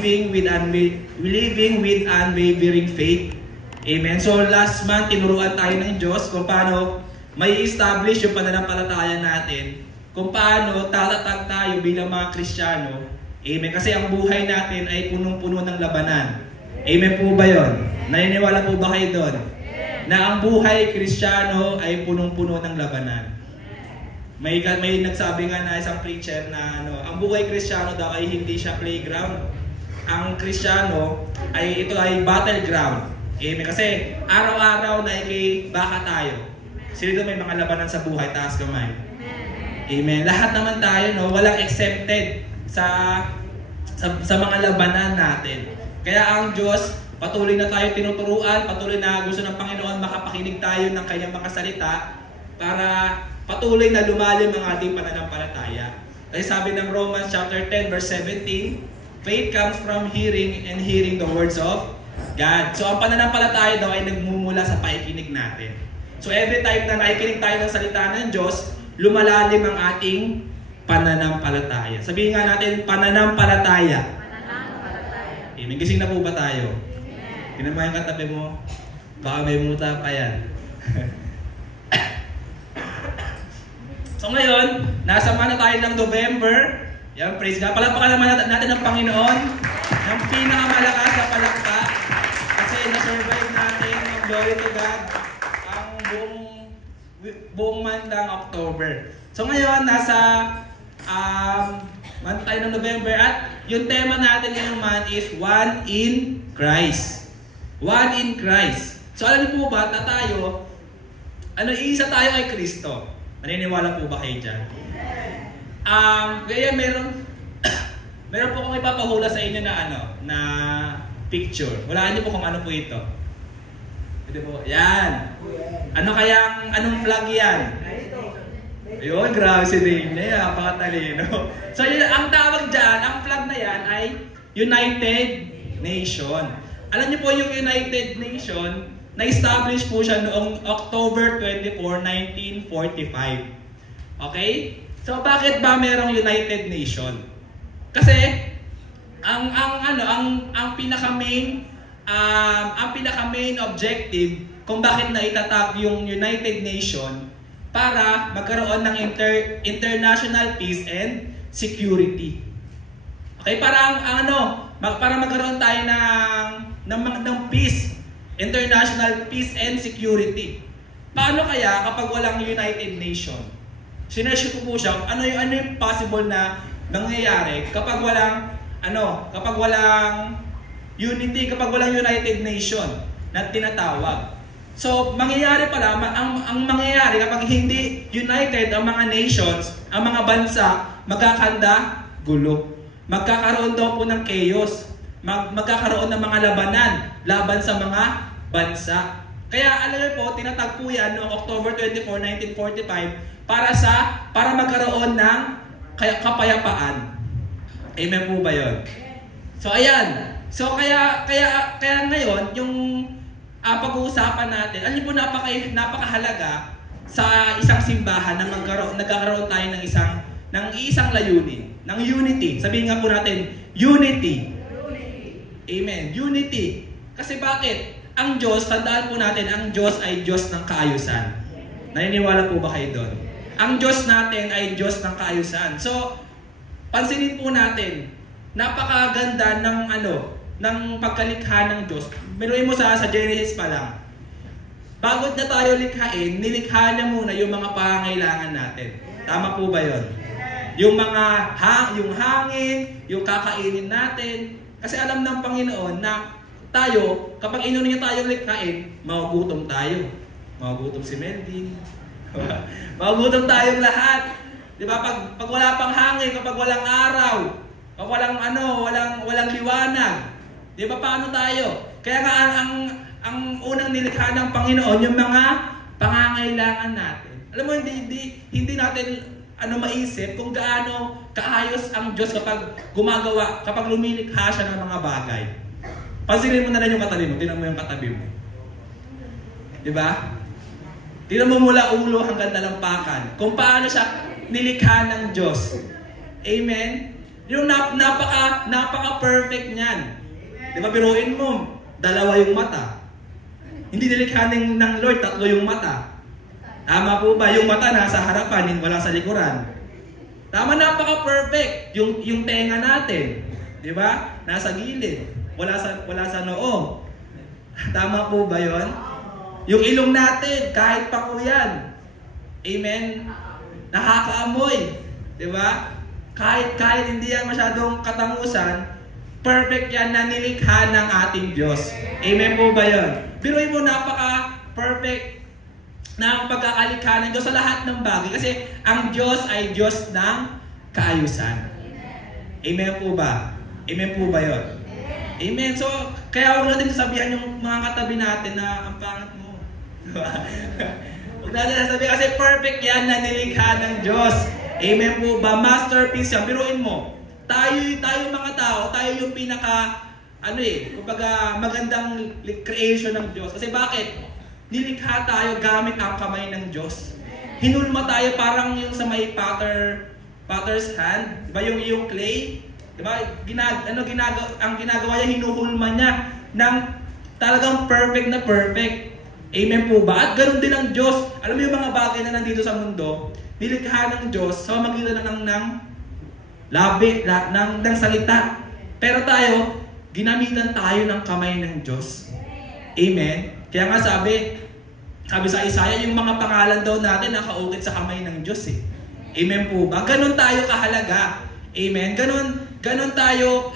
living with unwavering faith. Amen. So last month, tinuruan tayo ng Diyos kung paano may establish yung pananampalataya natin, kung paano tatatag tayo bilang mga Kristiyano. Amen. Kasi ang buhay natin ay punong-puno ng labanan. Amen po ba yun? Naniniwala po ba kayo doon? Na ang buhay Kristiyano ay punong-puno ng labanan. May nagsabi nga na isang preacher na ang buhay Kristiyano daw ay hindi siya playground. Ang Kristiyano ay ito ay battleground. Amen. Kasi araw-araw na baka tayo. Sino may mga labanan sa buhay? Taas kamay. Amen. Lahat naman tayo, walang exempted sa mga labanan natin. Kaya ang Diyos, patuloy na tayo tinuturuan, patuloy na gusto ng Panginoon makapakinig tayo ng kanyang mga salita para patuloy na lumalim ang ating pananampalataya. Kasi sabi ng Romans chapter 10 verse 17, faith comes from hearing and hearing the words of God. So ang pananampalataya daw ay nagmumula sa pakikinig natin. So every time na nakikinig tayo ng salita ng Diyos, lumalalim ang ating pananampalataya. Sabihin nga natin, pananampalataya. Amen. Gising na po ba tayo? Tingnan mo yung katabi mo. Baka may muta pa yan. So ngayon, nasama na tayo ng November. Yan, praise God. Palakpakan naman natin ang Panginoon. Ang pinakamalakas na palakpak. Kasi na-survive natin, ang glory to God, ang buong month ng October. So ngayon, nasa month tayo ng November at yung tema natin ngayong month is One in Christ. One in Christ. So alam niyo po ba na tayo, isa tayo kay Kristo. Maniniwala po ba kayo dyan? Kaya meron po akong ipapahula sa inyo na picture. Walaan niyo po kung ano po ito. Ito po. Yan. Anong flag yan? Ayun, grabe si Dave na yan. Napakatalino. So, ang tawag dyan, ang flag na yan ay United Nation. Alam niyo po yung United Nation, na-establish po siya noong October 24, 1945. Okay? So, bakit ba merong United Nation? Kasi, ang pinaka-main objective kung bakit na itatag yung United Nation para magkaroon ng international peace and security. Okay, para magkaroon tayo ng peace, international peace and security. Paano kaya kapag walang United Nation? Sinerge ko po siya, ano yung possible na nangyayari kapag walang unity, kapag walang United Nation na tinatawag. So, mangyayari pala, ang mangyayari kapag hindi united ang mga nations, ang mga bansa, magkakanda, gulo. Magkakaroon daw po ng chaos. Magkakaroon ng mga laban sa mga bansa. Kaya alam niyo po, tinatag po yan noong October 24, 1945 para magkaroon ng kapayapaan. Amen po ba yun? So, ayan. So, kaya ngayon, yung pag-uusapan natin, alam niyo po napakahalaga sa isang simbahan na nagkakaroon tayo ng isang layunin, ng unity. Sabihin nga po natin, unity. Amen. Unity. Kasi bakit? Ang Diyos, tandaan po natin, ang Diyos ay Diyos ng kaayusan. Naniniwala po ba kayo doon? Ang Diyos natin ay Diyos ng kaayusan. So, pansinin po natin, napakaganda ng pagkalikha ng Diyos. Meron mo sa Genesis pa lang. Bago na tayo likhain, nilikha niya muna yung mga pangangailangan natin. Tama po ba yun? Yung yung hangin, yung kakainin natin. Kasi alam ng Panginoon na tayo, kapag inuna niya tayong likhain, magugutom tayo. Magugutom si Melvin. Magugutom tayong lahat. Di ba? Pag wala pang hangin, kapag walang araw, kapag walang liwanag, di ba paano tayo? Kaya nga ang unang nilikha ng Panginoon, yung mga pangangailangan natin. Alam mo, hindi natin maisip kung gaano kaayos ang Diyos kapag lumilikha siya ng mga bagay. Pansinin mo na lang yung katabi mo, tingnan mo yung katabi mo. Di ba? Tingnan mo mula ulo hanggang talampakan kung paano siya nilikha ng Diyos. Amen? Yung napaka-perfect niyan. Di ba, biruin mo, dalawa yung mata. Hindi nilikha ng Lord, tatlo yung mata. Tama po ba? Yung mata nasa harapan, wala sa likuran. Tama, napaka-perfect. Yung tenga natin, di ba? Nasa gilid. Wala sa noo. Tama po ba yon? Yung ilong natin, kahit pa po yan. Amen? Nakakaamoy. Di ba? Kahit hindi yan masyadong katangusan, perfect yan na nilikha ng ating Diyos. Amen po ba yun? Biruin mo, napaka-perfect na ang pagkakalikha ng Diyos sa lahat ng bagay. Kasi ang Diyos ay Diyos ng kaayusan. Amen po ba? Amen po ba yun? Amen. So, kaya huwag natin sasabihan yung mga katabi natin na ang pangit mo. Huwag natin sasabihan kasi perfect yan na nilikha ng Diyos. Amen po ba? Masterpiece yan. Biruin mo. Tayo mga tao, tayo yung kumbaga magandang creation ng Diyos. Kasi bakit? Nilikha tayo gamit ang kamay ng Diyos. Hinulma tayo parang yung sa may potter's hand. Diba yung clay? Diba? Ang ginagawa niya, hinuhulma niya ng talagang perfect na perfect. Amen po ba? At ganoon din ang Diyos. Alam mo yung mga bagay na nandito sa mundo, nilikha ng Diyos sa magitan ng labi, ng salita. Pero tayo, ginamitan tayo ng kamay ng Diyos. Amen? Kaya nga sabi sa Isaiah, yung mga pangalan daw natin nakaukit sa kamay ng Diyos eh. Amen po ba? Ganon tayo kahalaga. Amen? Ganon tayo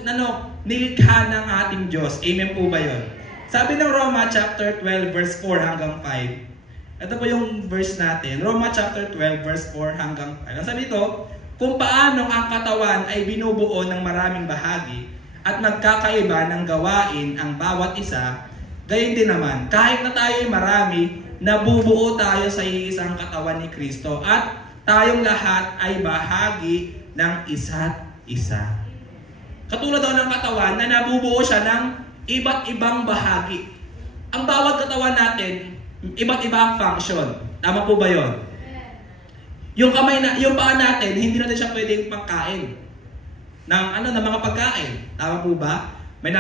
nilikha ng ating Diyos. Amen po ba yun? Sabi ng Roma chapter 12 verse 4 hanggang 5. Ito po yung verse natin. Roma chapter 12 verse 4 hanggang 5. Ang sabi ito, kung paano ang katawan ay binubuo ng maraming bahagi at magkakaiba ng gawain ang bawat isa, gayon din naman, kahit na tayo ay marami, nabubuo tayo sa isang katawan ni Kristo at tayong lahat ay bahagi ng isa't isa. Katulad daw ng katawan na nabubuo siya ng iba't ibang bahagi. Ang bawat katawan natin, iba't ibang function. Tama po ba yun? Yung paa natin, hindi natin siya pwedeng pangkain ng mga pagkain. Tama po ba? May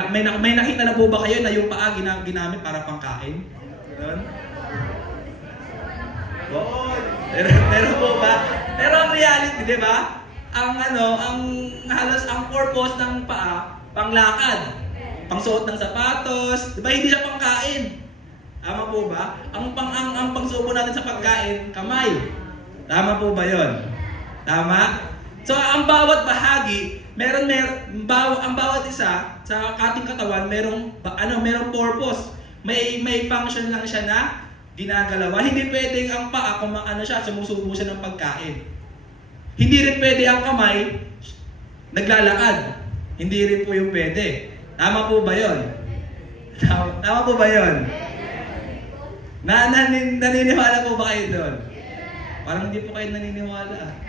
nakita na po ba kayo na yung paa ginamit para pangkain? Pero po ba? Pero ang reality, di ba? Ang halos ang purpose ng paa, panglakad, pangsuot ng sapatos, di ba hindi siya pangkain? Tama po ba? Ang pangsubo natin sa pagkain, kamay. Tama po ba 'yon? Tama? So ang bawat bahagi, ang bawat isa sa ating katawan merong purpose. May function lang siya na ginagalawan. Hindi pwedeng ang paa kung sumusubo siya ng pagkain. Hindi rin pwede ang kamay naglalakad. Hindi rin po yung pwede. Tama po ba 'yon? Tama po ba 'yon? Naniniwala po ba kayo doon? Parang hindi po kayo naniniwala.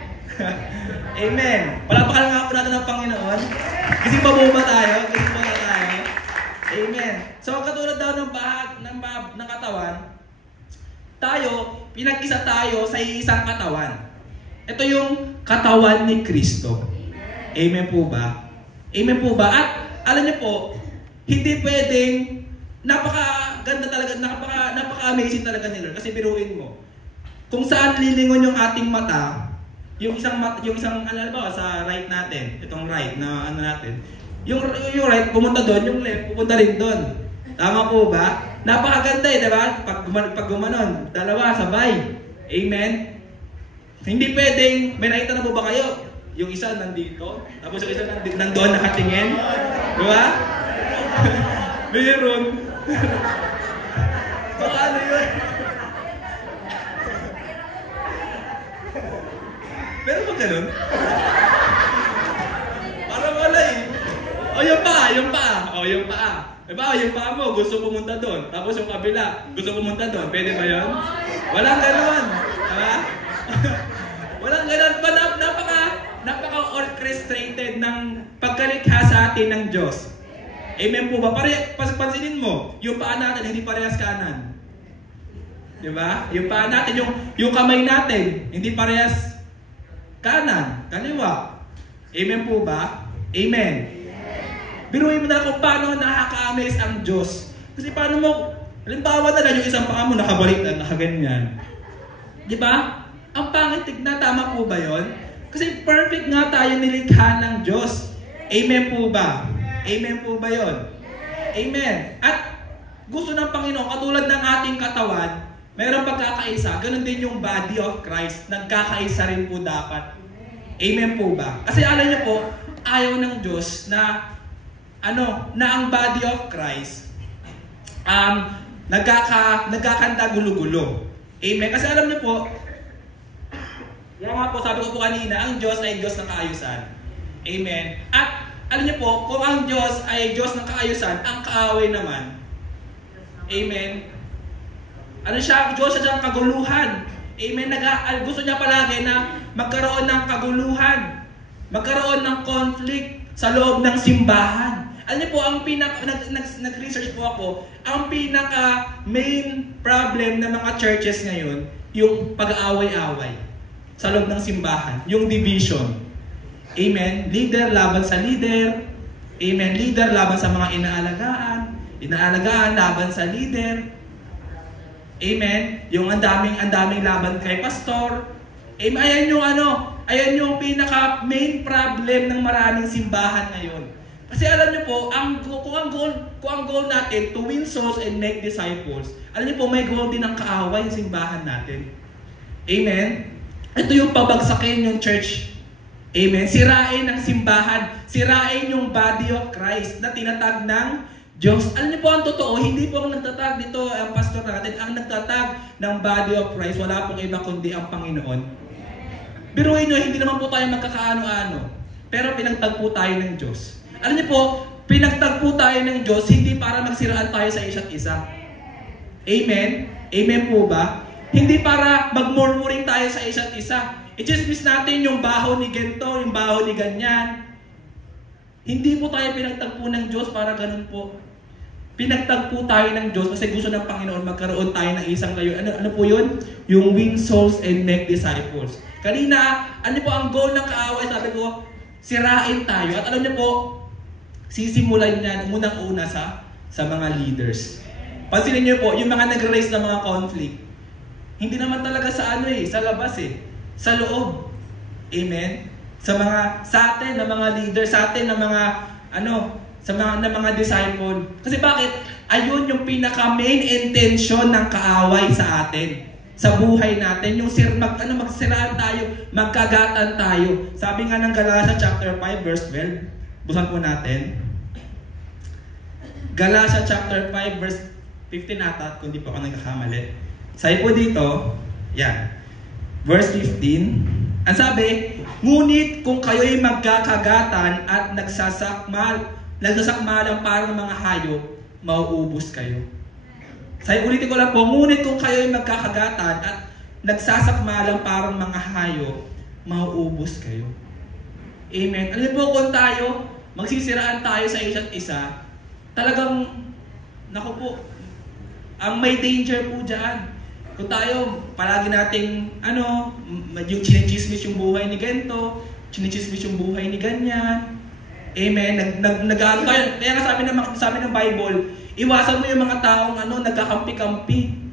Amen. Palapakan nga po natin ang Panginoon. Kasi pa ba tayo? Amen. So katulad daw ng katawan, tayo, pinag-isa tayo sa isang katawan. Ito yung katawan ni Kristo. Amen po ba? Amen po ba? At alam niyo po, hindi pwedeng napakaganda talaga, napaka-amazing talaga ni Lord. Kasi biruin mo, kung saan lilingon yung ating mata, yung isang sa right natin, itong right na natin, yung right pumunta doon, yung left pupunta rin doon. Tama po ba? Napakaganda di ba? Pag gumanon, dalawa sabay. Amen? Hindi pwedeng, may nakita na po ba kayo? Yung isa nandito, tapos yung isa nandoon nakatingin. Di ba? Meron. Baka ano yun? Meron ba ganun? Parang wala eh. O yung paa. Diba, yung paa mo gusto pumunta doon. Tapos yung kabila gusto pumunta doon. Pwede ba yun? Walang ganun. Diba? Walang ganun. Napaka-orchestrated ng pagkalikha sa atin ng Diyos. Amen po ba? Pansinin mo, yung paa natin hindi parehas kanan. Diba? Yung paa natin, yung kamay natin, hindi parehas kanan, kaliwa. Amen po ba? Amen. Biruin mo na kung paano nakaka-amaze ang Diyos. Kasi paano mo, halimbawa na lang yung isang paa mo nakabalik na nakaganyan. Di ba? Ang pangit tignan, tama po ba yun? Kasi perfect nga tayo nilikha ng Diyos. Amen po ba? Amen po ba yun? Amen. At gusto ng Panginoon, katulad ng ating katawan, mayroong pagkakaisa, ganun din yung body of Christ, nagkakaisa rin po dapat. Amen po ba? Kasi alam niyo po, ayaw ng Diyos na na ang body of Christ nagkakanda gulo-gulo. Amen. Kasi alam niyo po, yan nga po, sabi ko po kanina, ang Diyos ay Diyos ng kaayusan. Amen. At alam niyo po, kung ang Diyos ay Diyos ng kaayusan, ang kaaway naman, amen, Diyos siya ng kaguluhan. Amen. Gusto niya palagi na magkaroon ng kaguluhan, magkaroon ng conflict sa loob ng simbahan. Alam niyo po, ang nag-research po ako, ang main problem ng mga churches ngayon, yung pag-aaway-away sa loob ng simbahan, yung division. Amen. Leader laban sa leader. Amen. Leader laban sa mga inaalagaan. Inaalagaan laban sa leader. Amen. Yung ang daming laban kay pastor. Ayan yung pinaka-main problem ng maraming simbahan ngayon. Kasi alam niyo po, kung ang goal natin to win souls and make disciples, alam niyo po, may goal din ang kaaway sa simbahan natin. Amen? Ito yung pabagsakin yung church. Amen? Sirain ang simbahan, sirain yung body of Christ na tinatag ng Diyos. Alam niyo po, ang totoo, hindi po ang nagtatag dito ang pastor natin. Ang nagtatag ng body of Christ, wala pong iba kundi ang Panginoon. Biruin niyo, hindi naman po tayo magkakaano-ano. Pero pinagtagpo tayo ng Diyos. Alam niyo po, pinagtagpo tayo ng Diyos hindi para magsiraan tayo sa isa't isa. Amen? Amen po ba? Hindi para magmurmuring tayo sa isa't isa. I-chismis natin yung baho ni ganito, yung baho ni ganyan. Hindi po tayo pinagtagpo ng Diyos para ganun po. Pinagtagpo tayo ng Diyos kasi gusto ng Panginoon magkaroon tayo ng isang layo. Ano po yun? Yung win souls and make disciples. Kanina, ano po ang goal ng kaaway? Sabi ko, sirain tayo. At alam niyo po, sisimulan niyan unang-una sa mga leaders. Pansinin niyo po, yung mga nag-raise ng mga conflict, hindi naman talaga sa sa labas sa loob. Amen? Sa atin na mga leaders, sa atin na mga na mga disciple. Kasi bakit? Ayun yung pinaka-main intention ng kaaway sa atin. Sa buhay natin, yung magsiraan tayo, magkagatan tayo. Sabi nga ng Galatia chapter 5 verse 12, busan po natin. Galatia chapter 5 verse 15 ata, kung di po ako nagkakamali. Sabi po dito, yan. Verse 15, ang sabi, ngunit kung kayo'y magkakagatan at nagsasakmalang parang mga hayop, mauubos kayo. Sabi, ulitin ko lang po, ngunit kung kayo'y magkakagatan at nagsasakmalang parang mga hayop, mauubos kayo. Amen. Alam po, kung tayo, magsisiraan tayo sa isa't isa, talagang, naku po, ang may danger po dyan. Kung tayo, palagi nating, yung chinichismis yung buhay ni ganito, chinichismis yung buhay ni ganyan. Amen. Kaya nga sabi ng Bible, iwasan mo yung mga taong nagkakampi-kampi.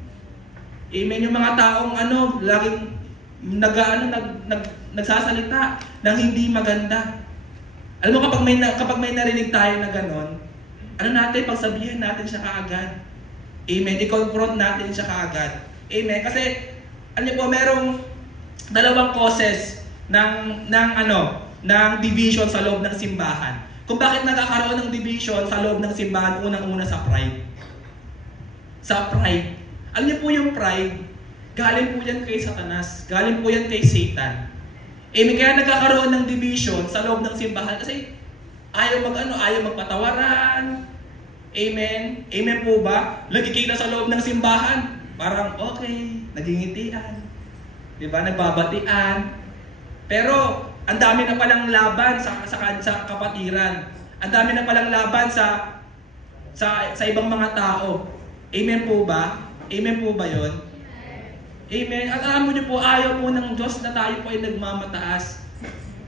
Amen. Yung mga taong laging nagsasalita ng hindi maganda. Alam mo, kapag may narinig tayo na ganon, pagsabihin natin siya kaagad. Amen. I-confront natin siya kaagad. Amen. Kasi, merong dalawang causes ng division sa loob ng simbahan. Kung bakit nagkakaroon ng division sa loob ng simbahan, unang-una sa pride. Sa pride. Alam niyo po yung pride, galing po yan kay Satanas. Galing po yan kay Satan. Amen. Kaya nagkakaroon ng division sa loob ng simbahan kasi ayaw magpatawaran. Amen. Amen po ba? Lagi kita sa loob ng simbahan. Parang okay, nagingitian. Diba? Nagbabatian. Pero ang dami na palang laban sa kapatiran. Ang dami na palang laban sa ibang mga tao. Amen po ba? Amen po ba yun? Amen. At alam mo niyo po, ayaw po ng Diyos na tayo po ay nagmamataas.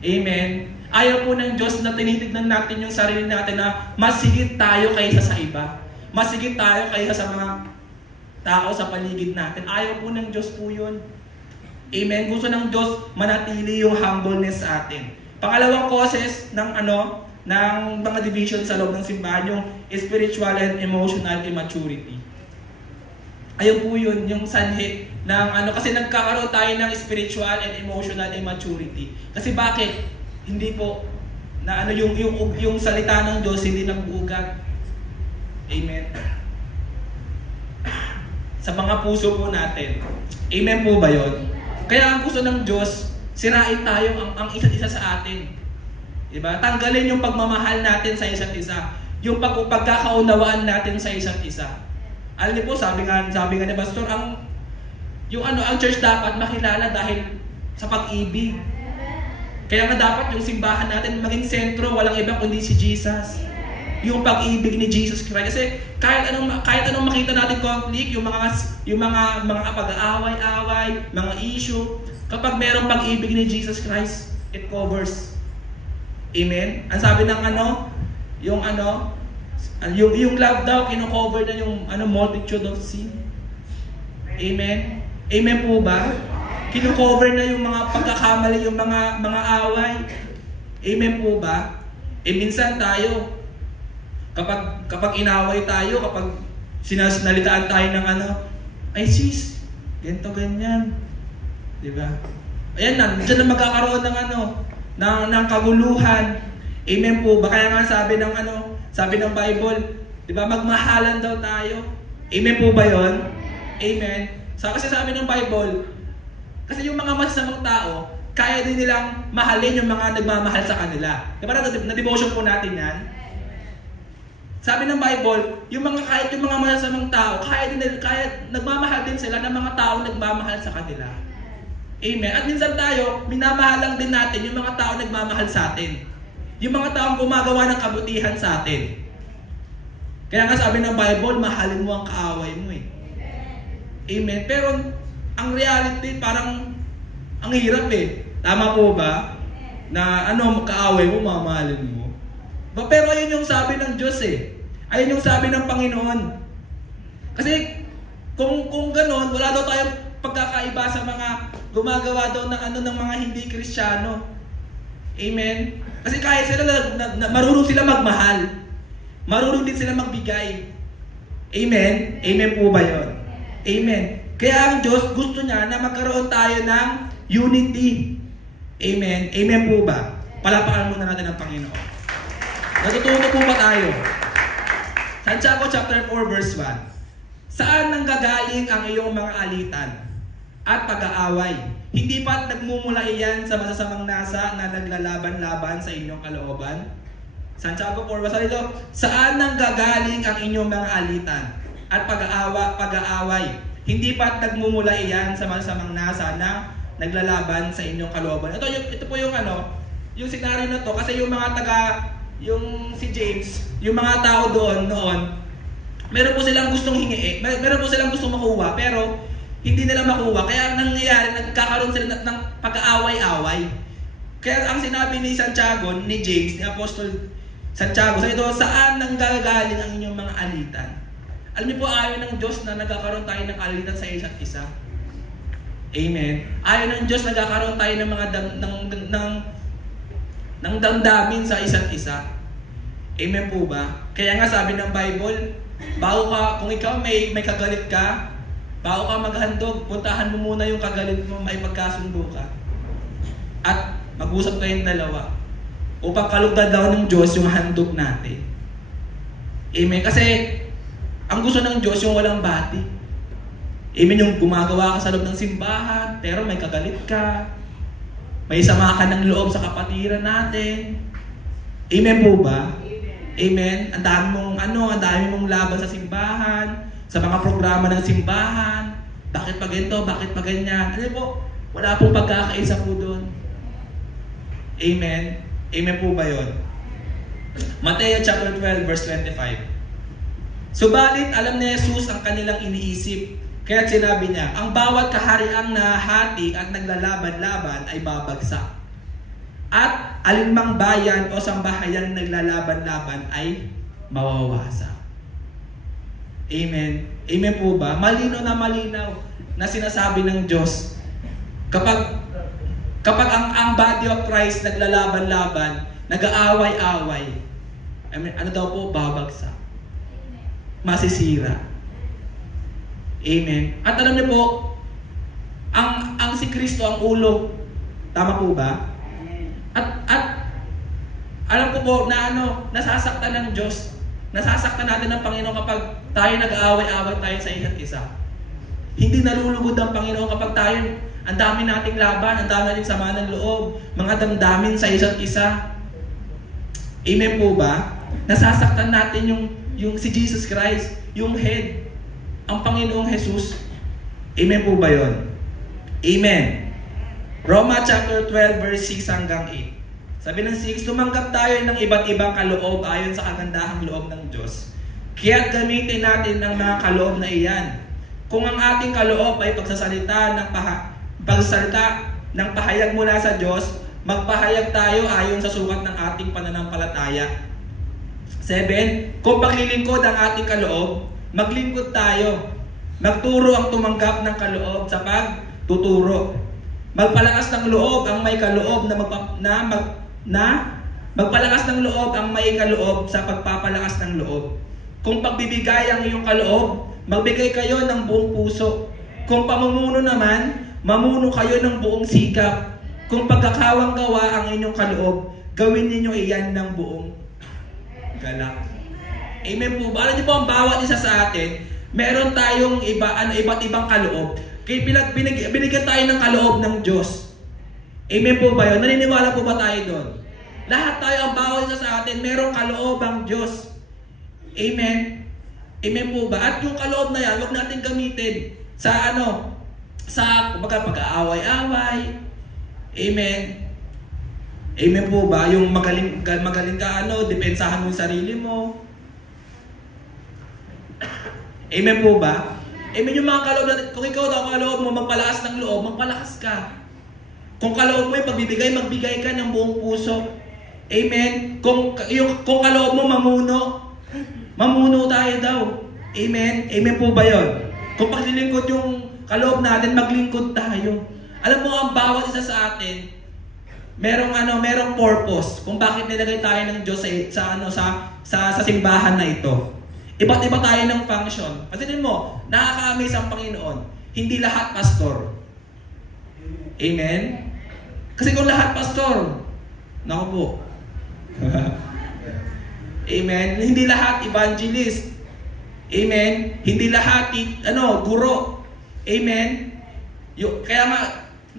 Amen. Ayaw po ng Diyos na tinitignan natin yung sarili natin na mas higit tayo kaysa sa iba. Mas higit tayo kaysa sa mga tao sa paligid natin. Ayaw po ng Diyos po yun. Amen. Gusto ng Diyos manatili yung humbleness sa atin. Pangalawang causes ng mga division sa loob ng simbahan, yung spiritual and emotional immaturity. Ayun po yun, yung sanhi ng kasi nagkakaroon tayo ng spiritual and emotional immaturity. Kasi bakit? Hindi po na yung salita ng Diyos hindi nag-uugat. Amen. Sa mga puso po natin. Amen po ba yun? Kaya ang gusto ng Diyos, sirain tayo ang isa't isa sa atin. Diba? Tanggalin yung pagmamahal natin sa isa't isa. Yung pagkakaunawaan natin sa isa't isa. Alam niyo po, sabi nga ni Pastor, ang church dapat makilala dahil sa pag-ibig. Kaya nga dapat yung simbahan natin maging sentro, walang iba kundi si Jesus. Yung pag-ibig ni Jesus Christ. Kasi kahit anong makita natin conflict, yung mga pag-aaway-away, mga issue, kapag mayroong pag-ibig ni Jesus Christ, it covers. Amen? Ang sabi ng yung love daw, kino-cover na yung multitude of sin. Amen? Amen po ba? Kino-cover na yung mga pagkakamali, yung mga away. Amen po ba? Minsan tayo, kapag inaway tayo, kapag sinalitaan tayo ng ay sis, ganito ganyan. Diba? Ayan na, dyan na magkakaroon ng kaguluhan. Amen po ba? Kaya nga sabi ng Bible, diba, magmahalan daw tayo. Amen po ba yon? Amen. Kasi sabi ng Bible, kasi yung mga masasamang tao, kaya din nilang mahalin yung mga nagmamahal sa kanila. Diba na-devotion po natin yan? Sabi ng Bible, kahit yung mga masasamang tao, kaya nagmamahal din sila ng mga tao nagmamahal sa kanila. Amen. At minsan tayo, minamahal lang din natin yung mga tao nagmamahal sa atin. Yung mga taong gumagawa ng kabutihan sa atin. Kaya nga sabi ng Bible, mahalin mo ang kaaway mo eh. Amen. Pero ang reality, parang ang hirap eh. Tama po ba? Na kaaway mo, mamahalin mo. Pero ayun yung sabi ng Diyos eh. Ayun yung sabi ng Panginoon. Kasi kung gano'n, wala daw tayong pagkakaiba sa mga gumagawa daw ng mga hindi Kristiyano. Amen? Kasi kahit sila, marunong sila magmahal. Marunong din sila magbigay. Amen? Amen po ba yun? Amen. Kaya ang Diyos gusto niya na magkaroon tayo ng unity. Amen. Amen po ba? Palapakan muna natin ang Panginoon. Natututo po ba tayo? Santiago chapter 4 verse 1. Saan nanggagaling ang iyong mga alitan at pag-aaway? Hindi pa nagmumula iyan sa masasamang nasa na naglalaban-laban sa inyong kalooban? Santiago 4 verse 1 ito. Saan nanggagaling ang inyong mga alitan at pag-aaway? Hindi pa nagmumula iyan sa masamang nasa na naglalaban sa inyong kalooban. Ito po yung yung scenario na to kasi yung mga si James, yung mga tao doon noon, meron po silang gustong meron po silang gustong makuha pero hindi nila makuha. Kaya nangyayari, nagkakaroon sila ng pag-aaway-away. Kaya ang sinabi ni Santiago, ni James, ni Apostol Santiago, sa ito, saan nanggagaling ang inyong mga alitan? Alam niyo po, ayaw ng Diyos na nagkakaroon tayo ng alitan sa isa't isa. Amen. Ayaw ng Diyos nagkakaroon tayo ng mga ng damdamin sa isa't isa. Amen po ba? Kaya nga sabi ng Bible, kung ikaw may kagalit ka, bago ka maghandog, puntahan mo muna yung kagalit mo, may pagkasundo ka. At mag-usap kayong dalawa. Upang kalugdan daw ng Diyos yung handog natin. Amen. Kasi ang gusto ng Diyos yung walang bati. Amen, yung gumagawa ka sa loob ng simbahan, pero may kagalit ka. May sama ka ng loob sa kapatiran natin. Amen po ba? Amen. Ang dami mong laban sa simbahan, sa mga programa ng simbahan. Bakit pa ganito? Bakit pa ganyan? Ano po? Wala pong pagkakaisa po doon. Amen. Amen po ba yun? Mateo chapter 12 verse 25. Subalit, alam ni Jesus ang kanilang iniisip. Kaya sinabi niya, ang bawat kahariang nahati at naglalaban-laban ay babagsak. at alinmang bayan o sambahayan naglalaban-laban ay mawawasak. Amen. Amen po ba? Malinaw na sinasabi ng Diyos. Kapag ang body of Christ naglalaban-laban, nag-aaway-away, ano daw po? Babagsak. Masisira. Amen. At alam niyo po, ang si Kristo ang ulo. Tama po ba? At alam ko po na nasasaktan ng Diyos. Nasasaktan natin ng Panginoon kapag tayo nag-aaway-away tayo sa isa't isa. Hindi nalulugod ang Panginoon kapag tayo, ang dami nating laban, ang dami nating sama ng loob, mga damdamin sa isa't isa. Amen po ba? Nasasaktan natin yung si Jesus Christ, yung head, ang Panginoong Jesus. Amen po ba yun? Amen. Roma chapter 12 verse 6 hanggang 8. Sabi ng 6, tumanggap tayo ng iba't ibang kaloob ayon sa kagandahang loob ng Diyos. Kaya't gamitin natin ang mga kaloob na iyan. Kung ang ating kaloob ay pagsasalita ng pahayag mula sa Diyos, magpahayag tayo ayon sa sukat ng ating pananampalataya. 7, kung paglilingkod ang ating kaloob, maglingkod tayo. Magturo ang tumanggap ng kaloob sa pagtuturo. Magpalakas ng loob ang may kaloob magpalakas ng loob ang may kaloob sa pagpapalakas ng loob. Kung pagbibigay ang iyong kaloob, magbigay kayo ng buong puso. Kung pamumuno naman, mamuno kayo ng buong sikap. Kung pagkakawang gawa ang inyong kaloob, gawin ninyo iyan ng buong galak. Amen po ba? Alam niyo po, ang bawat isa sa atin, meron tayong iba't ibang kaloob. Kaya binigyan tayo ng kaloob ng Diyos. Amen po ba yun? Naniniwala po ba tayo doon? Lahat tayo, ang bawat isa sa atin, merong kaloob ang Diyos. Amen? Amen po ba? At yung kaloob na yan, huwag natin gamitin sa pag-aaway-away. Amen? Amen po ba? Yung magaling ka, depensahan mo yung sarili mo. Amen po ba? Amen yung mga kaloob natin. Kung ikaw daw kaloob mo, magpalakas ng loob, magpalakas ka. Kung kaloob mo yung pagbibigay, magbigay ka ng buong puso. Amen? Kung kaloob mo, mamuno tayo daw. Amen? Amen po ba yun? Kung paglilingkod yung kaloob natin, maglingkod tayo. Alam mo, ang bawat isa sa atin, merong purpose kung bakit nilagay tayo ng Diyos sa simbahan na ito. Iba't iba tayo ng function. Kasi din mo, nakaka-amaze ang Panginoon. Hindi lahat pastor. Amen? Kasi kung lahat pastor, naku po. Amen? Hindi lahat evangelist. Amen? Hindi lahat guro. Amen? Kaya nga,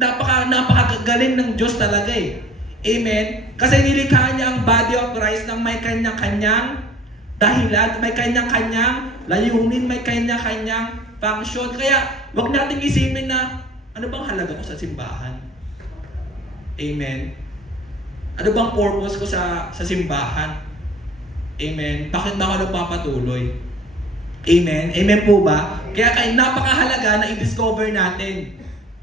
napakagaling ng Diyos talaga eh. Amen? Kasi nilikha niya ang body of Christ ng may kanya-kanyang dahilan, may kanya-kanyang layunin, may kanya-kanyang function. Kaya, wag nating isipin na, ano bang halaga ko sa simbahan? Amen? Ano bang purpose ko sa simbahan? Amen? Bakit ba ako nagpapatuloy? Amen? Amen po ba? Kaya napakahalaga na i-discover natin.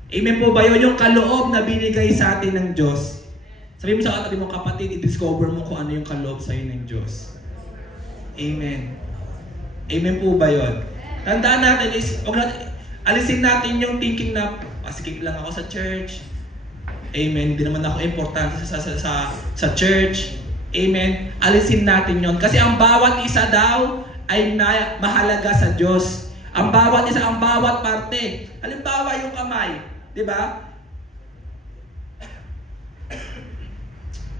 Amen po ba yun? Yung kaloob na binigay sa atin ng Diyos. Sabi mo sa katabi mo, kapatid, i-discover mo kung ano yung kaloob sa'yo ng Diyos. Amen. Amen po ba yun? Tandaan natin is, alisin natin yung thinking na, pasikip lang ako sa church. Amen. Hindi naman ako importante sa church. Amen. Alisin natin yon. Kasi ang bawat isa daw ay mahalaga sa Diyos. Ang bawat isa, ang bawat parte. Halimbawa yung kamay. Diba?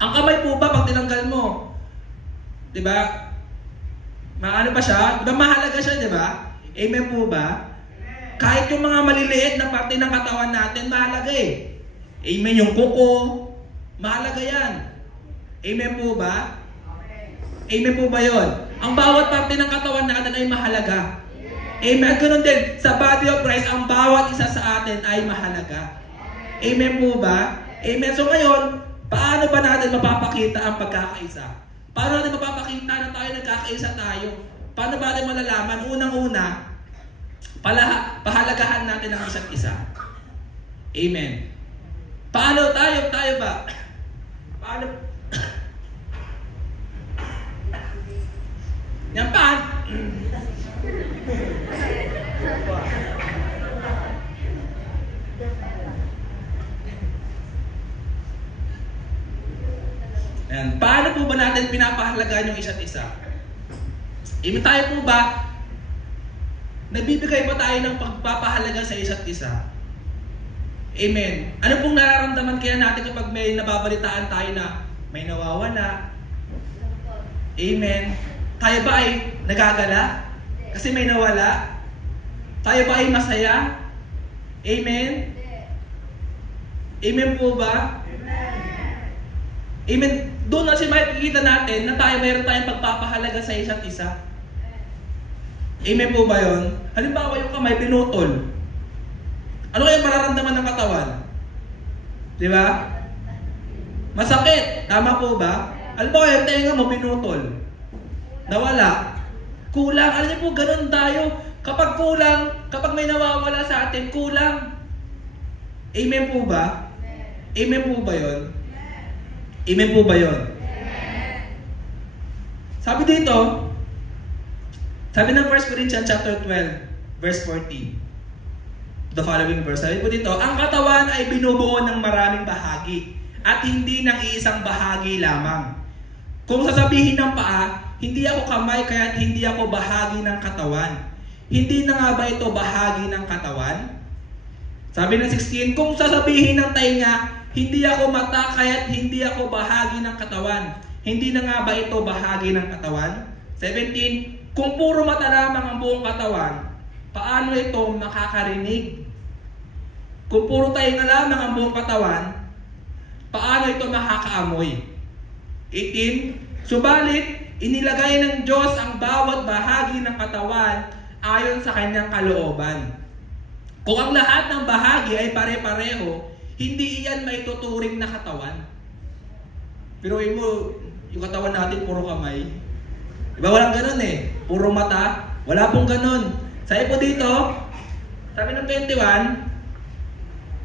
Ang kamay po ba, pag tinanggal mo, diba? Maano pa siya? Diba mahalaga siya, diba? Amen po ba? Kahit yung mga maliliit na parte ng katawan natin, mahalaga eh. Amen yung kuko, mahalaga yan. Amen po ba? Amen po ba yun? Ang bawat parte ng katawan natin ay mahalaga. Amen. At ganoon din, sa body of Christ, ang bawat isa sa atin ay mahalaga. Amen po ba? Amen. So ngayon, paano ba natin mapapakita ang pagkakaisa? Paano natin mapapakita na tayo nagkakaisa tayo? Paano ba natin malalaman? Unang-una, pahalagahan natin ang isa't isa. Amen. Paano tayo ba? Paano? Yan pa. Ayan. Paano po ba natin pinapahalagaan yung isa't isa? Tayo po ba, nagbibigay ba tayo ng pagpapahalaga sa isa't isa? Amen. Ano pong nararamdaman kaya natin kapag may nababalitaan tayo na may nawawala? Amen. Tayo ba ay nagagala? Kasi may nawala? Tayo ba ay masaya? Amen? Amen po ba? Amen. Doon na makikita natin na mayroon tayong pagpapahalaga sa isa't isa. Amen po ba yun? Halimbawa yung kamay pinutol. Ano kaya mararamdaman ng katawan? Di ba? Masakit. Tama po ba? Halimbawa yung tenga mo pinutol. Nawala. Kulang. Alam niyo po, ganun tayo. Kapag kulang, kapag may nawawala sa atin, kulang. Amen po ba? Amen po ba yun? Amen po ba yun? Sabi dito, sabi ng 1 Corinthians chapter 12, verse 14. The following verse. Sabi po dito, ang katawan ay binubuo ng maraming bahagi at hindi ng iisang bahagi lamang. Kung sasabihin ng paa, hindi ako kamay kaya hindi ako bahagi ng katawan. Hindi na nga ba ito bahagi ng katawan? Sabi ng 16, kung sasabihin ng tainga, hindi ako mata kaya't hindi ako bahagi ng katawan. Hindi na nga ba ito bahagi ng katawan? 17, kung puro mata lamang ang buong katawan, paano ito makakarinig? Kung puro tainga lamang ang buong katawan, paano ito makakaamoy? 18, subalit, inilagay ng Diyos ang bawat bahagi ng katawan ayon sa kanyang kalooban. Kung ang lahat ng bahagi ay pare-pareho, hindi iyan may tuturing na katawan. Pero yung katawan natin puro kamay. Diba walang ganun eh? Puro mata. Wala pong ganun. Sabi po dito, sabi ng 21,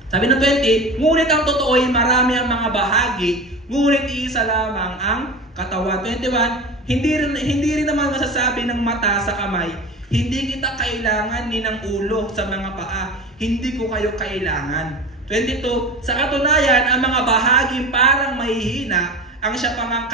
sabi ng 20, ngunit ang totoo ay marami ang mga bahagi, ngunit iisa lamang ang katawan. 21, hindi rin naman masasabi ng mata sa kamay, hindi kita kailangan ni ng ulo sa mga paa, hindi ko kayo kailangan. 22, sa katunayan, ang mga bahaging parang mahihina, ang siya pa nga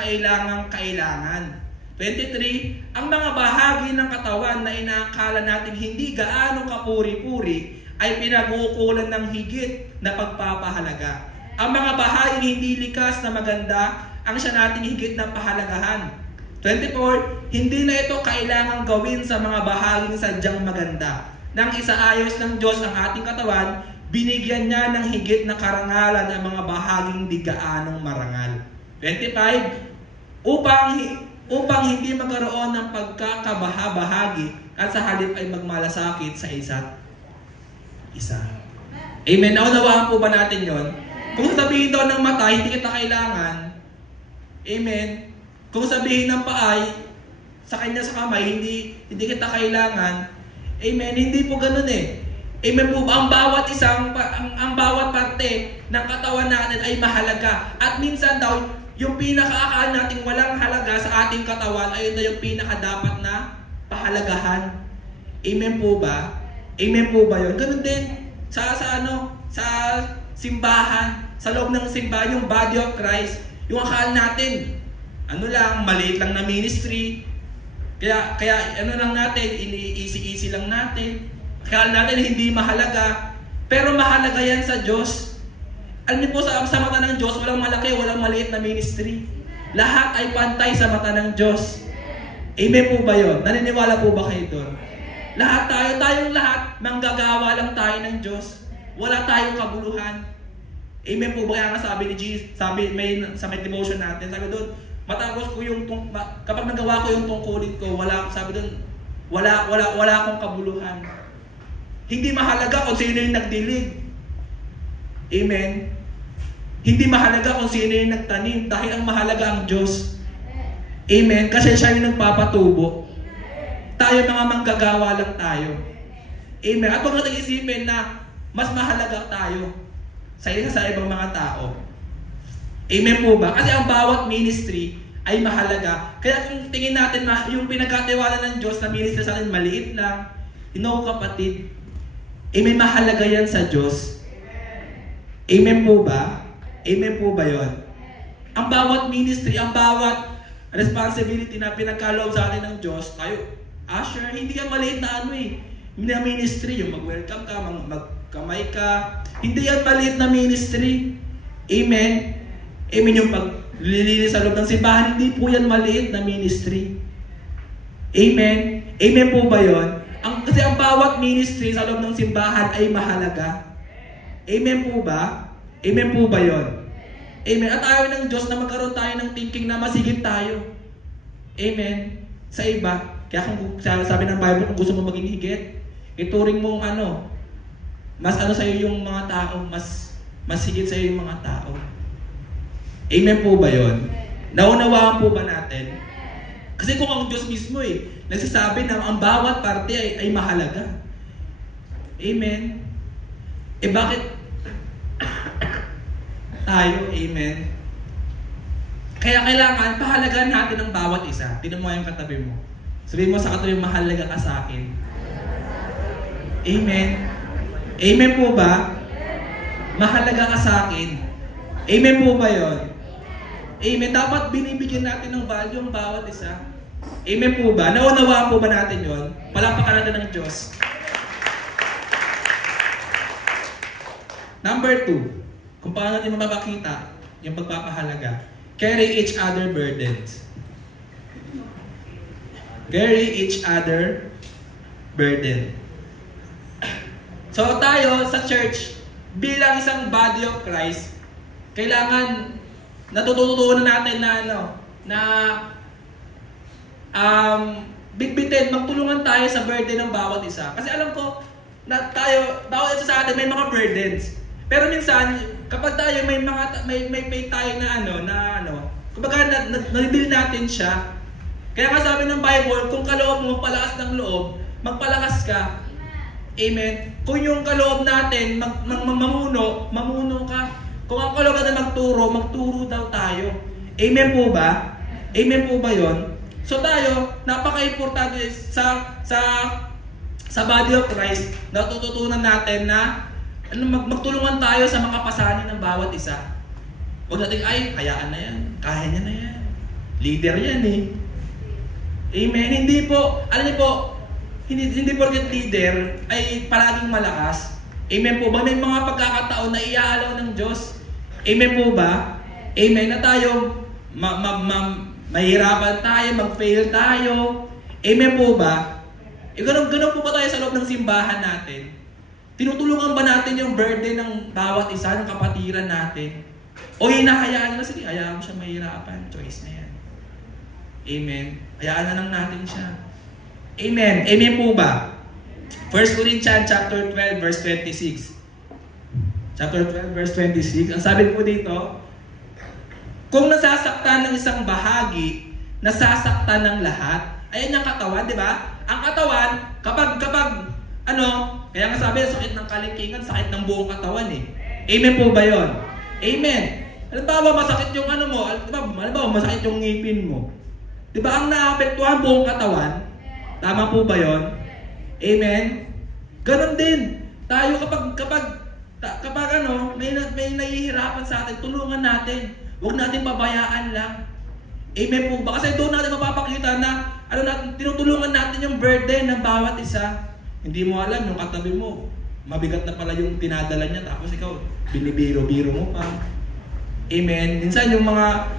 kailangan. 23, ang mga bahagi ng katawan na inaakala natin hindi gaano kapuri-puri ay pinagukulan ng higit na pagpapahalaga. Ang mga bahaging hindi likas na maganda, ang siya natin higit na pahalagahan. 24, hindi na ito kailangang gawin sa mga bahaging sadyang maganda. Nang isaayos ng Diyos ang ating katawan, binigyan niya ng higit na karangalan ang mga bahaging di gaanong marangal. 25, upang hindi magkaroon ng pagkakabaha-bahagi at sa halip ay magmalasakit sa isa't isa. Amen. Naunawaan po ba natin yon? Kung sabihin daw ng mata, hindi kita kailangan. Amen. Kung sabihin ng paay, sa kanya sa kamay, hindi kita kailangan. Amen. Hindi po ganun eh. Amen po ba? Ang bawat parte ng katawan natin ay mahalaga. At minsan daw, yung pinakaakala natin walang halaga sa ating katawan, ayun na yung pinakadapat na pahalagahan. Amen po ba? Amen po ba yun? Ganun din. Sa simbahan, sa loob ng simbahan, yung body of Christ, yung akala natin, maliit lang na ministry. Kaya lang natin, easy lang natin. Akala natin hindi mahalaga. Pero mahalaga yan sa Diyos. Alam niyo po, sa mata ng Diyos, walang malaki, walang maliit na ministry. Lahat ay pantay sa mata ng Diyos. Amen po ba yun? Naniniwala po ba kayo doon? Tayong lahat, manggagawa lang tayo ng Diyos. Wala tayong kabuluhan. Amen po ba? Kaya nga sabi ni Jesus, sa may devotion natin, sabi doon, matapos ko kapag nagawa ko yung tungkulin ko, wala akong kabuluhan. Hindi mahalaga kung sino yung nagdilig. Amen. Hindi mahalaga kung sino yung nagtanim dahil ang mahalaga ang Diyos. Amen. Kasi siya yung nagpapatubo. Tayo mga manggagawa lang tayo. Amen. At huwag natin isipin na mas mahalaga tayo sa ibang mga tao. Amen po ba? Kasi ang bawat ministry ay mahalaga. Kaya kung tingin natin yung pinagkatiwala ng Diyos na ministry sa atin maliit lang, kapatid, amen, mahalaga yan sa Diyos. Amen po ba? Amen po ba yun? Ang bawat ministry, ang bawat responsibility na pinagkaloob sa atin ng Diyos, tayo, usher, hindi yan maliit na na ministry, yung mag-welcome ka, magkamay ka, hindi yan maliit na ministry. Amen? Amen, yung paglilinis sa loob ng simbahan, hindi po yan maliit na ministry. Amen? Amen po ba yun? Kasi ang bawat ministry sa loob ng simbahan ay mahalaga. Amen po ba? Amen po ba yun? Amen. At ayaw ng Diyos na magkaroon tayo ng thinking na masigit tayo. Amen. Sa iba. Kaya kung sabi ng Bible, kung gusto mo maging higit, ituring mo mas sa'yo yung mga tao, mas higit sa'yo yung mga tao. Amen po ba yun? Naunawaan po ba natin? Kasi kung ang Diyos mismo nagsasabi na ang bawat parte ay mahalaga. Amen. Bakit tayo? Amen. Kaya kailangan pahalagaan natin ang bawat isa. Tingnan mo yung katabi mo. Sabihin mo sa katabi, mahalaga ka sa akin. Amen. Amen po ba? Mahalaga ka sa akin. Amen po ba yun? Amen. Dapat binibigyan natin ng value ang bawat isa. Amen po ba? Naunawaan po ba natin yun? Palapakan natin ng Diyos. Number 2, kung paano natin mapapakita yung pagpapahalaga, carry each other burdens. Carry each other burden. So tayo sa church, bilang isang body of Christ, kailangan natututunan natin bitbitin, magtulungan tayo sa burden ng bawat isa. Kasi alam ko na bawat isa sa atin may mga burdens. Pero minsan, kapag tayo may tayo na kumbaga na-reveal natin siya. Kaya nga sabi ng Bible, kung kaloob mo palakas ng loob, magpalakas ka. Amen. Kung yung kaloob natin mamuno ka. Kung ang kaloob natin magturo daw tayo. Amen po ba? Amen po ba yon? So tayo, napaka-importante sa body of Christ, natututunan natin na magtulungan tayo sa mga pasanin ng bawat isa. Huwag natin, hayaan na yan. Kaya niya na yan. Leader yan Amen. Hindi po, alam niyo po, hindi porket leader ay palaging malakas. Amen po ba? May mga pagkakataon na iaalaw ng Diyos. Amen po ba? Amen. Na tayo, mahirapan tayo, mag-fail tayo. Amen po ba? Ganun po ba tayo sa loob ng simbahan natin? Tinutulungan ba natin yung burden ng bawat isa, ng kapatiran natin? O hinahayaan na, sige, hayaan mo siya mahirapan. Choice na yan. Amen. Hayaan na lang natin siya. Amen. Amen po ba? 1 Corinthians chapter 12, verse 26. Chapter 12, verse 26. Ang sabi po dito, kung nasasaktan ng isang bahagi, nasasaktan ng lahat. Ayan yung katawan, di ba? Ang katawan, kapag kaya nga sabi, sakit ng kalingkingan, sakit ng buong katawan Amen po ba yun? Amen. Halimbawa, masakit yung mo. Halimbawa, masakit yung ngipin mo. Di ba ang naapektuhan buong katawan? Tama po ba yun? Amen? Ganon din. Tayo kapag may nahihirapan sa atin, tulungan natin. Huwag natin pabayaan lang. Amen po ba? Kasi doon natin mapapakita na tinutulungan natin yung burden ng bawat isa. Hindi mo alam, yung katabi mo, mabigat na pala yung tinadala niya, tapos ikaw, binibiro-biro mo pa. Amen. Minsan yung mga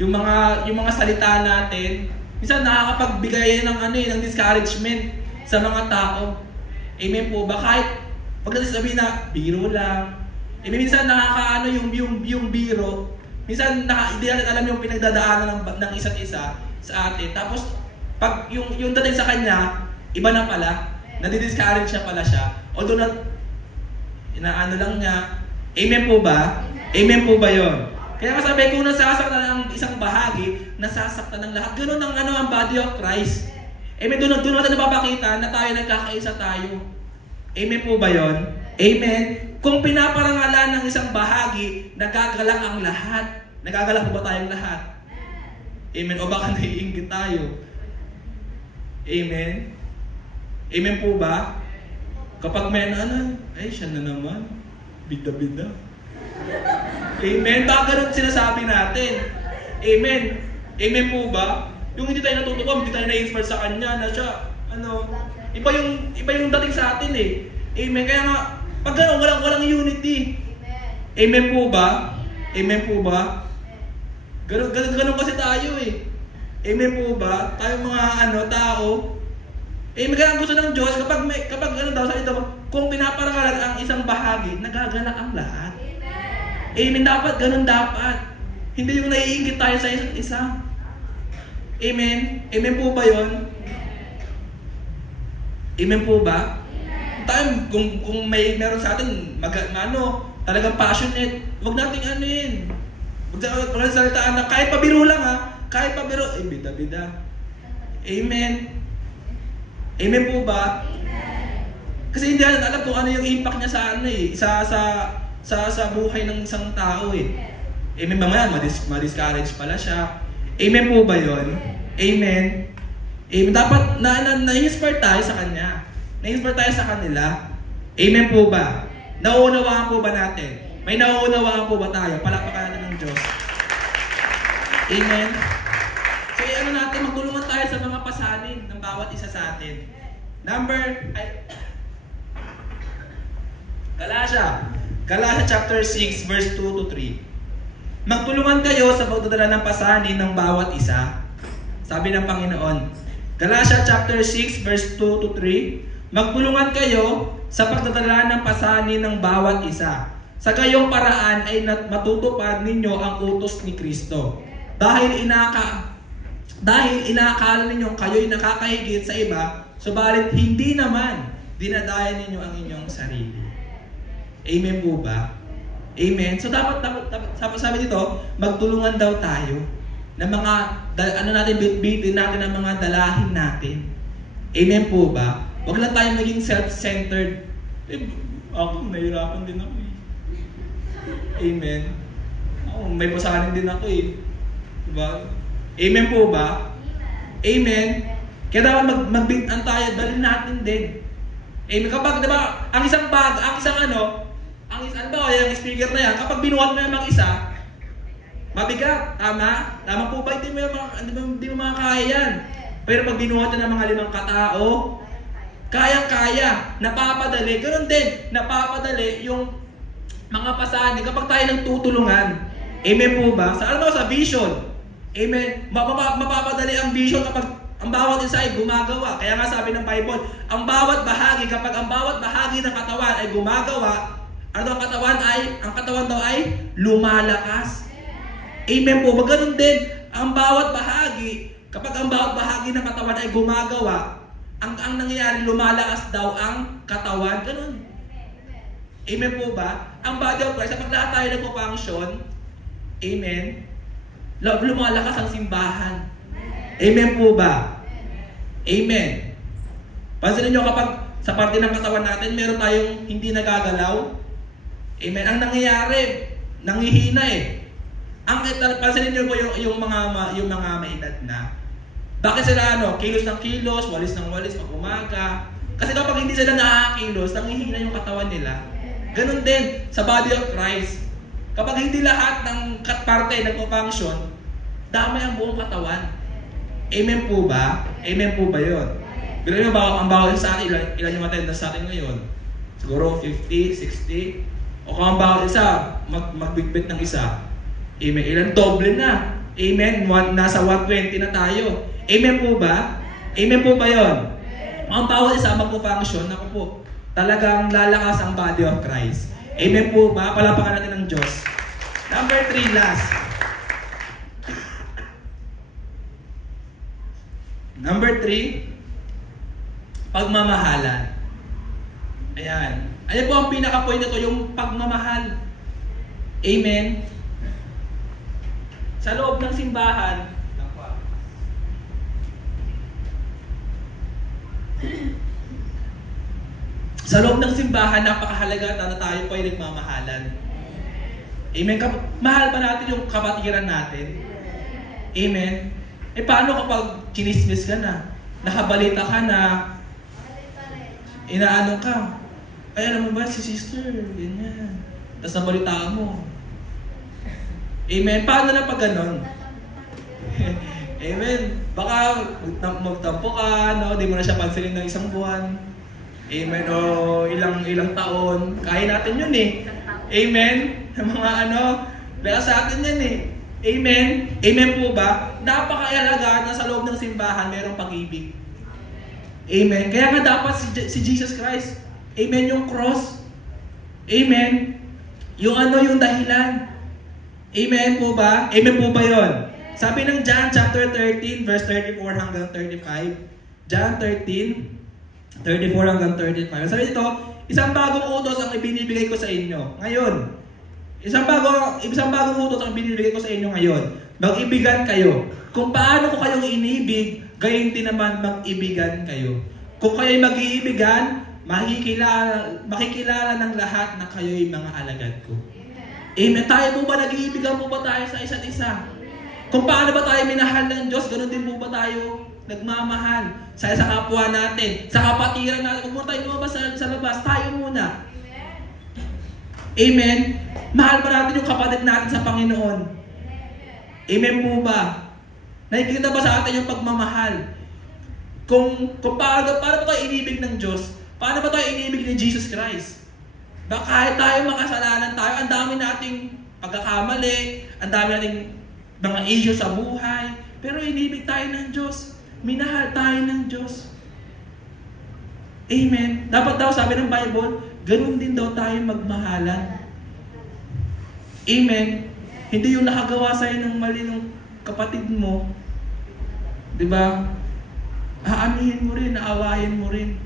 yung mga salita natin, minsan nakakapagbigay ng discouragement sa mga tao. Amen po ba? Kahit pag sabihin na biro lang. Minsan yung biro. Minsan hindi natin alam yung pinagdadaanan ng isa't isa sa atin. Tapos pag yung dating sa kanya, iba na pala. Nadi-discourage na pala siya. Although inaano lang niya. Amen po ba? Amen po ba yun? Kaya kasabi, kung nasasaktan ang isang bahagi, nasasaktan ng lahat. Ganun ang body of Christ. Amen. Doon natin napapakita na tayo nagkakaisa tayo. Amen po ba yun? Amen. Kung pinaparangalan ng isang bahagi, nagagalak ang lahat. Nagagalak ba tayong lahat? Amen. O baka naiinggit tayo? Amen. Amen po ba? Kapag may ay siya na naman. Bida-bida. Amen. Baka ganun sinasabi natin. Amen. Amen po ba? Yung hindi tayo natutuwa, hindi tayo na-inspire sa kanya na siya, iba yung dating sa atin eh. Amen. Kaya nga, pag gano'n, walang unity. Amen po ba? Amen po ba? Ganun kasi tayo eh. Amen po ba? Tayong mga tao. Amen. Kaya gusto ng Diyos, kapag daw sa ito, kung pinaparangalan ang isang bahagi, nagagalak ang lahat. Amen. Dapat, ganun dapat. Hindi yung naiinggit tayo sa isa't isa. Amen. Amen po ba yun? Amen po ba? Kung meron sa atin talagang passionate, wag nating wag nating salitaan na kahit pabiro lang kahit pabiro, bida-bida. Amen. Amen po ba? Kasi hindi natin alam kung ano yung impact niya sa buhay ng isang tao eh. Amen ba man? Ma-discourage pala siya. Amen po ba yun? Amen. Amen. Dapat na-inspire tayo sa kanya. Na-inspire tayo sa kanila. Amen po ba? Nauunawaan po ba natin? May nauunawaan po ba tayo? Palakpakan natin ng Diyos. Amen. So, natin, magtulungan tayo sa mga pasanin ng bawat isa sa atin. Galatia chapter 6, verse 2 to 3. Magtulungan kayo sa pagdadala ng pasanin ng bawat isa. Sabi ng Panginoon. Galatia chapter 6, verse 2 to 3. Magtulungan kayo sa pagdadala ng pasanin ng bawat isa. Sa gayong paraan ay matutupad ninyo ang utos ni Kristo. Dahil inaakala ninyo kayo'y nakakahigit sa iba, subalit hindi naman dinadaya ninyo ang inyong sarili. Amen po ba? Amen. So dapat sabi dito, magtulungan daw tayo ng mga bitbitin natin ang mga dalahin natin. Amen po ba? Huwag lang tayo maging self-centered. Ako, nahihirapan din ako eh. Amen. Ako, may pasanin din ako eh. Diba? Amen po ba? Amen. Kaya dapat magbintan tayo, dalhin natin din. Amen. Kapag, diba, ang isang yung speaker na yan, kapag binuhat mo yung mag-isa, mabigat, tama? Tama po ba? Hindi mo makakaya yan. Pero pag binuhat ng mga 5 katao, kaya-kaya, napapadali. Ganun din, napapadali yung mga pasanin kapag tayo nang tutulungan. Amen po ba? Sa vision. Amen. Mapapadali ang vision kapag ang bawat isa ay gumagawa. Kaya nga sabi ng Bible, ang bawat bahagi, kapag ang bawat bahagi ng katawan ay gumagawa, ang katawan daw ay lumalakas. Amen po. Ganun din, ang bawat bahagi, kapag ang bawat bahagi ng katawan ay gumagawa, ang nangyayari, lumalakas daw ang katawan. Ganun. Amen po ba? Ang body of Christ, kapag lahat tayo nagpo-function, amen, lumalakas ang simbahan. Amen po ba? Amen. Pansinin nyo kapag sa parte ng katawan natin, meron tayong hindi nagagalaw. Amen. Ang nangyayari, nanghihina eh. Pansinin nyo po yung mga may edad na. Bakit sila kilos ng kilos, walis ng walis pag umaga? Kasi kapag hindi sila nakakakilos, nanghihina yung katawan nila. Ganun din sa body of Christ. Kapag hindi lahat ng parte nagpo-function, damay ang buong katawan. Amen po ba? Amen po ba yun? Bilang nyo ang bawat sa atin, ilan yung attendance sa atin ngayon? Siguro 50, 60? O kung ang bawat isa, magbigbit ng isa. Amen. Ilan doble na? Amen. Nasa 120 na tayo. Amen po ba? Amen po ba yun? Ang bawat isa magpo-function, ako po, talagang lalakas ang body of Christ. Amen po ba? Palapakan natin ng Diyos. Number 3, last. Number 3, pagmamahalan. Ayan. Ayan po ang pinaka-point nito, yung pagmamahal. Amen. Sa loob ng simbahan, Sa loob ng simbahan, napakahalaga na tayo po ay nagmamahalan. Amen? Mahal ba natin yung kapatiran natin? Amen? Paano kapag chinismis ka na? Nakabalita ka na, inaano ka? Ay, alam mo ba, si sister, ganyan. Tapos nabalitaan mo. Amen? Paano na pag ganon? Amen? Baka magtampo ka, no? Di mo na siya pansinin ng isang buwan. Amen? O ilang taon. Kaya natin yun eh. Amen? Mga lakas sa atin yan eh. Amen? Amen po ba? Napakahalaga na sa loob ng simbahan mayroong pag-ibig. Amen? Kaya nga dapat si Jesus Christ, amen, yung cross. Amen? Yung yung dahilan. Amen po ba? Amen po ba yun? Sabi ng John chapter 13, verse 34 hanggang 35. John 13, 34 hanggang 35. Sabi dito, isang bagong utos ang ibinibigay ko sa inyo. Ngayon, isang bagong utos ang binibigay ko sa inyo ngayon. Mag-ibigan kayo. Kung paano ko kayong inibig, gayon din naman mag-ibigan kayo. Kung kayo'y mag-iibigan, makikilala ng lahat na kayo'y mga alagad ko. Amen. Tayo po ba, nag-iibigan po ba tayo sa isa't isa? Kung paano ba tayo minahal ng Diyos, ganoon din po ba tayo nagmamahal sa kapwa natin, sa kapatiran natin. Kung muna tayo lumabas sa labas, tayo muna. Amen. Mahal ba natin yung kapatid natin sa Panginoon? Amen po ba? Nakikita ba sa atin yung pagmamahal? Kung paano ba tayo inibig ng Diyos? Paano ba tayo inibig ni Jesus Christ? Baka kahit tayo makasalanan tayo, ang dami nating pagkakamali, ang dami nating mga issue sa buhay, pero inibig tayo ng Diyos. Minahal tayo ng Diyos. Amen. Dapat daw, sabi ng Bible, ganun din daw tayo magmahalan. Amen. Hindi yung nakagawa sa'yo ng mali ng kapatid mo. Diba? Aamihin mo rin, naawayin mo rin.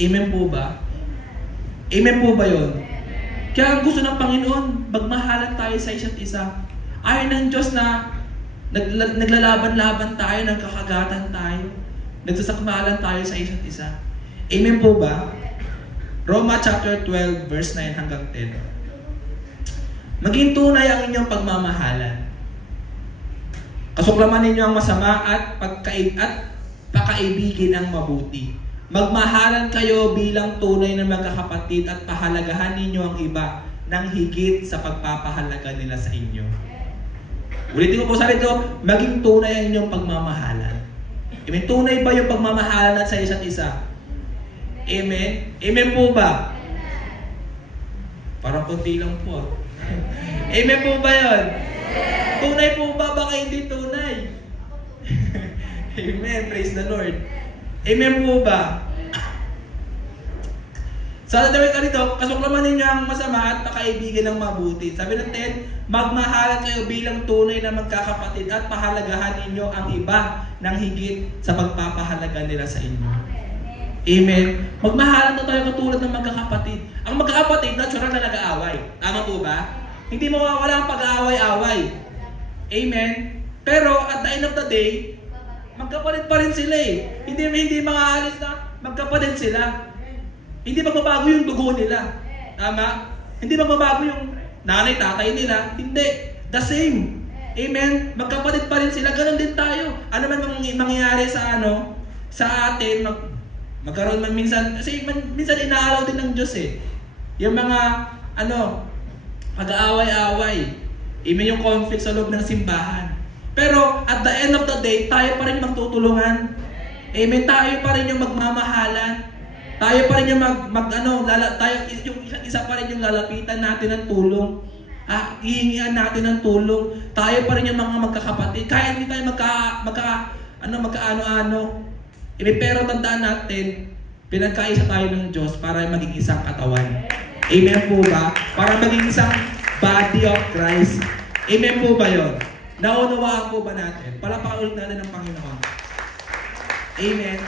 Amen po ba? Amen po ba yun? Kaya ang gusto ng Panginoon, magmahalan tayo sa isa't isa. Ayaw ng Diyos na naglalaban-laban tayo, nagkakagatan tayo, nagsasakmalan tayo sa isa't isa. Amen po ba? Roma chapter 12, verse 9 hanggang 10. Maging tunay ang inyong pagmamahalan. Kasuklaman ninyo ang masama at pakaibigin ang mabuti. Magmahalan kayo bilang tunay na magkakapatid at pahalagahan ninyo ang iba ng higit sa pagpapahalaga nila sa inyo. Ulitin ko po sa rito, maging tunay ang inyong pagmamahalan. Amen? Tunay ba yung pagmamahalan at sa isa't isa? Amen? Amen po ba? Parang kunti lang po. Amen po ba yun? Tunay po ba? Baka hindi tunay. Amen. Praise the Lord. Amen po ba? Sa dawit ka rito, kasuklaman ninyo ang masama at pakaibigan ng mabuti. Sabi ng 10, magmahalan kayo bilang tunay na magkakapatid at pahalagahan ninyo ang iba ng higit sa pagpapahalaga nila sa inyo. Amen. Magmahalan na tayo katulad ng magkakapatid. Ang magkakapatid, natural na nag-aaway. Tama po ba? Hindi mawawala ang pag-aaway-aaway. Amen. Pero at the end of the day, magkapatid pa rin sila eh. Hindi makaalis na magkapatid sila. Hindi magbabago yung dugo nila. Tama? Hindi magbabago yung nanay, tatay nila. Hindi. The same. Amen. Magkapatid pa rin sila. Ganon din tayo. Ano man mangyayari sa atin, magkaroon man minsan, kasi minsan inaalaw din ng Diyos eh. Yung mga, pag-aaway-aaway. Amen, yung conflict sa loob ng simbahan. Pero at the end of the day, tayo pa rin magtutulungan. Amen, tayo pa rin yung magmamahalan. Tayo pa rin yung yung isa pa rin yung lalapitan natin ng tulong. Hihingian natin ng tulong. Tayo pa rin yung mga magkakapatid. Kaya hindi tayo magkaano-ano. Pero tandaan natin, pinagkaisa tayo ng Diyos para maging isang katawan. Amen po ba? Para maging isang body of Christ. Amen po ba yun? Naunawaan po ba natin? Palapaulit natin ng Panginoon. Amen.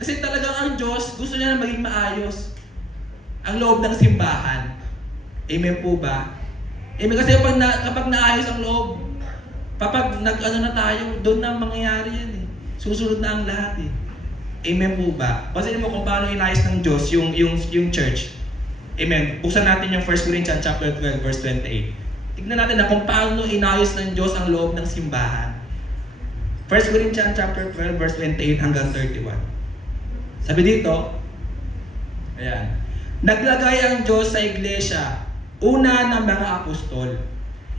Kasi talagang ang Diyos, gusto niya na maging maayos ang loob ng simbahan. Amen po ba? Amen. Kasi kapag naayos ang loob, kapag na tayo, doon na mangyayari yan eh. Susunod na ang lahat eh. Amen po ba? Basahin mo kung paano inayos ng Diyos yung church. Amen. Buksan natin yung 1 Corinthians chapter 12 verse 28. Tignan natin na kung paano inayos ng Diyos ang loob ng simbahan. 1 Corinthians chapter 12 verse 28 hanggang 31. Sabi dito, ayan. Naglagay ang Diyos sa iglesia, una ng mga apostol,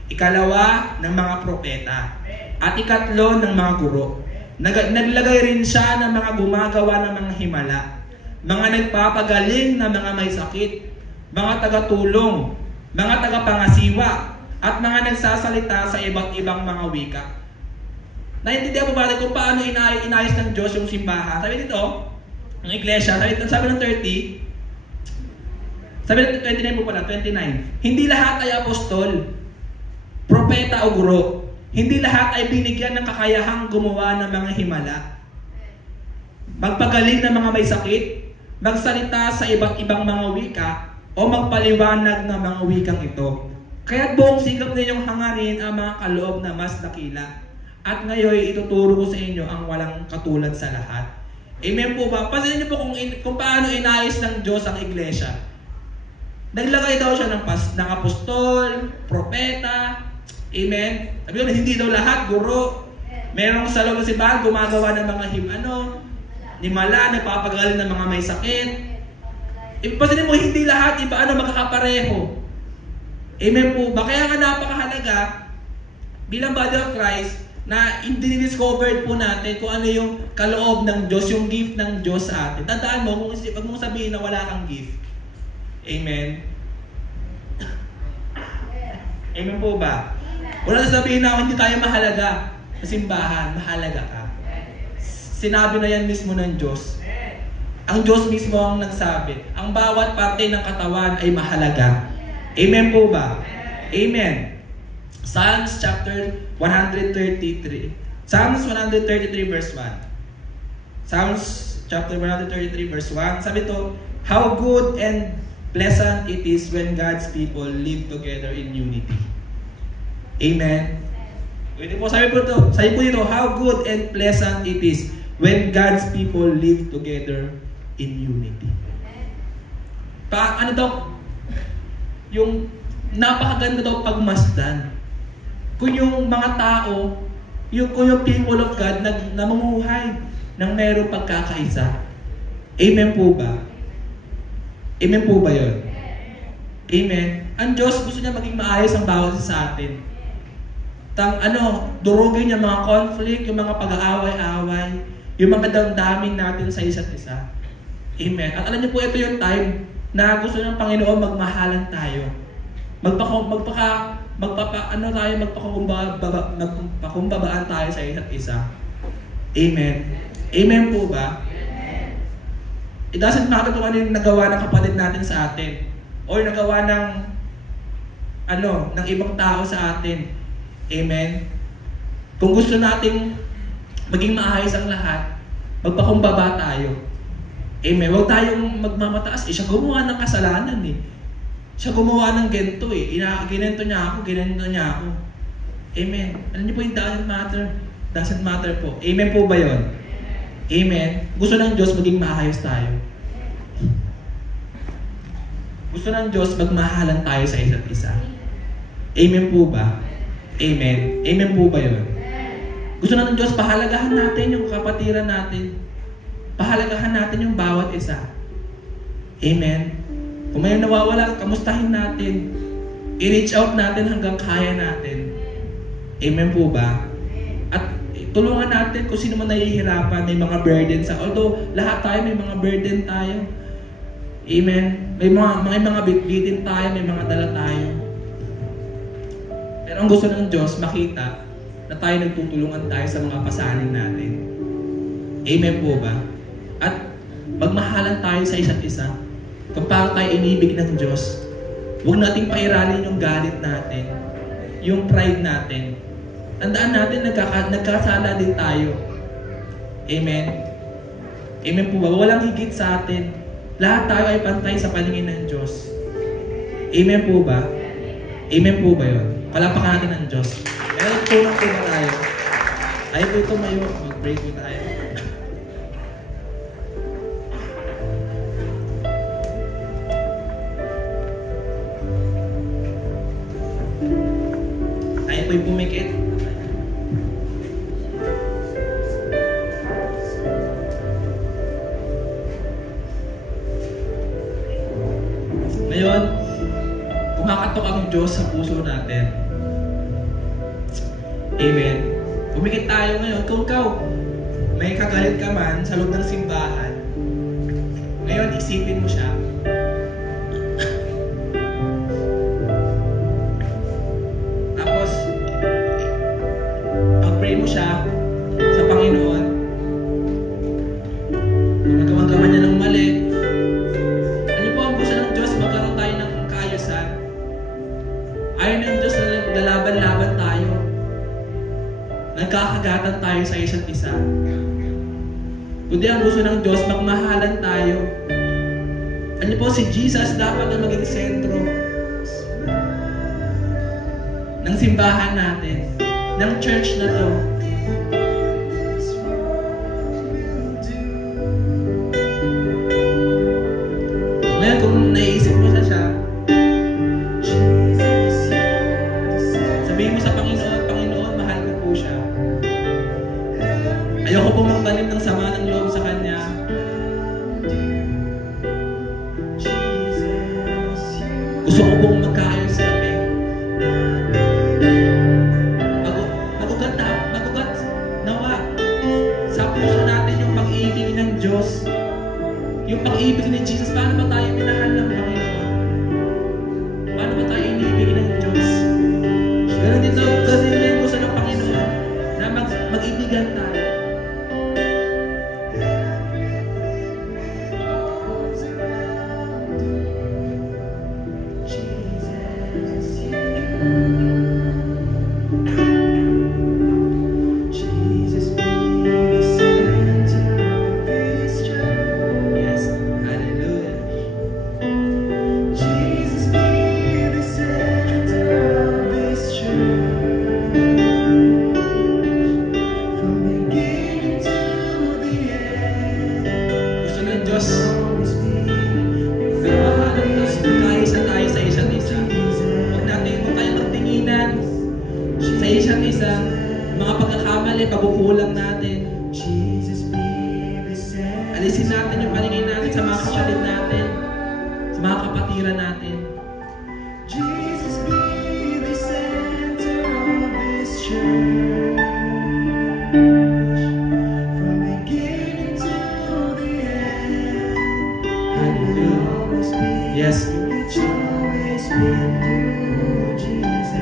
ikalawa ng mga propeta, at ikatlo ng mga guro. Naglagay rin siya ng mga gumagawa ng mga himala, mga nagpapagaling na mga may sakit, mga tagatulong, mga tagapangasiwa, at mga nagsasalita sa iba't ibang mga wika. Naintindihan po ba kung paano inayos ng Diyos yung simbahan? Sabi dito, ang iglesia, sabi ng 30, sabi ng 29 po pala, 29. Hindi lahat ay apostol, propeta o guro. Hindi lahat ay binigyan ng kakayahang gumawa ng mga himala, magpagaling ng mga may sakit, magsalita sa iba't ibang mga wika, o magpaliwanag ng mga wikang ito. Kaya buong sikap ninyong hangarin ang mga kaloob na mas dakila. At ngayon ituturo ko sa inyo ang walang katulad sa lahat. Amen po ba? Pansinin niyo po kung paano inayos ng Diyos ang iglesia. Naglagay daw siya ng apostol, propeta, amen. Sabi ko, hindi daw lahat, guro. Merong sa loob ng simbahan gumagawa ng mga himala, nagpapagaling ng mga may sakit. Pansinin mo, hindi lahat iba magkakapareho. Amen po ba? Kaya nga napakahalaga bilang body of Christ na i-discover po natin kung ano yung kaloob ng Diyos, yung gift ng Diyos sa atin. Tandaan mo, wag mong sabihin na wala kang gift. Amen? Amen po ba? Wala na sabihin na hindi tayo mahalaga sa simbahan, mahalaga ka. Sinabi na yan mismo ng Diyos. Ang Diyos mismo ang nagsabi. Ang bawat parte ng katawan ay mahalaga. Amen po ba? Amen. Psalms chapter 133. Psalms 133 verse 1. Psalms chapter 133 verse 1. Sabi to, how good and pleasant it is when God's people live together in unity. Amen. Sabi po dito, how good and pleasant it is when God's people live together in unity. Ano daw? Yung napakaganda daw pagmasdan. Kung yung mga tao, kung yung people of God namumuhay ng mayroong pagkakaisa. Amen po ba? Amen po ba yun? Amen. Ang Diyos gusto niya maging maayos ang bawat isa sa atin. Durugin niya mga conflict, yung mga pag-aaway-away, yung mga damdamin natin sa isa't isa. Amen. At alam niyo po, ito yung time na gusto ng Panginoon magmahalan tayo. Magpakumbabaan tayo sa isa't isa. Amen. Amen po ba? It doesn't matter kung ano yung nagawa ng kapatid natin sa atin or nagawa ng ibang tao sa atin. Amen. Kung gusto nating maging maayos ang lahat, magpakumbaba tayo. Amen. Huwag tayong magmamataas. Siya gumawa ng kasalanan eh. Siya gumawa ng ganito eh. Ginento niya ako. Amen. Alam niyo po yung doesn't matter. Doesn't matter po. Amen po ba yun? Amen. Gusto ng Diyos maging maayos tayo. Gusto ng Diyos magmahalan tayo sa isa't isa. Amen po ba? Amen. Amen po ba yun? Gusto ng Diyos pahalagahan natin yung kapatiran natin. Pahalagahan natin yung bawat isa. Amen. Kung may nawawala, kamustahin natin. I-reach out natin hanggang kaya natin. Amen po ba? At tulungan natin kung sino man nahihirapan, may mga burden sa. Although lahat tayo may mga burden tayo. Amen. May mga bitbitin tayo, may mga dala tayo. Pero ang gusto ng Diyos, makita na tayo nagtutulungan tayo sa mga pasanin natin. Amen po ba? At magmahalan tayo sa isa't isa. Kung paano tayo inibig ng Diyos. Huwag nating pairalin yung galit natin. Yung pride natin. Tandaan natin, nagkasala din tayo. Amen? Amen po ba? Walang higit sa atin. Lahat tayo ay pantay sa paningin ng Diyos. Amen po ba? Amen po ba yun? Palapakan natin ng Diyos. Kaya tulong po ba tayo? Tayo po tumayo. Mag-pray po tayo. Medyo pumikit. Ngayon, kumakatok ang Diyos sa puso natin. Amen. Pumikit tayo ngayon. Kung may kagalit ka man sa loob ng simbahan, ngayon isipin mo siya. Tapos, pag-pray mo siya sa Panginoon. Kung nagawa ka man niya ng mali, ano po ang gusto ng Diyos? Magkaroon tayo ng kaayusan. Ayaw ng Diyos na lalaban-laban tayo. Nagkakagatan tayo sa isa't isa. Kundi ang gusto ng Diyos, magmahalan tayo. Ano po, si Jesus dapat na maging sentro ng simbahan natin, ng church na to. Ngayon, kung naisip mo siya, sabihin mo sa Panginoon, Panginoon, mahal ko po siya. Ayoko po magtanim ng sama ng loob sa Kanya. Gusto ko pong magkaayos kami. Magugat nawa sa puso natin yung pag-ibig ng Diyos. Yung pag-ibig ni Jesus. Paano ba tayo minahal ng Panginoon? Paano ba tayo inibig ng Diyos? Ganun din gusto ng Panginoon na mag-ibigan tayo. Pagkukulang natin. Alisin natin yung paningin natin sa mga kapatid natin, sa mga kapatiran natin. Jesus be the center of this church, from beginning to the end. Hallelujah. Yes. It's always been you, Jesus.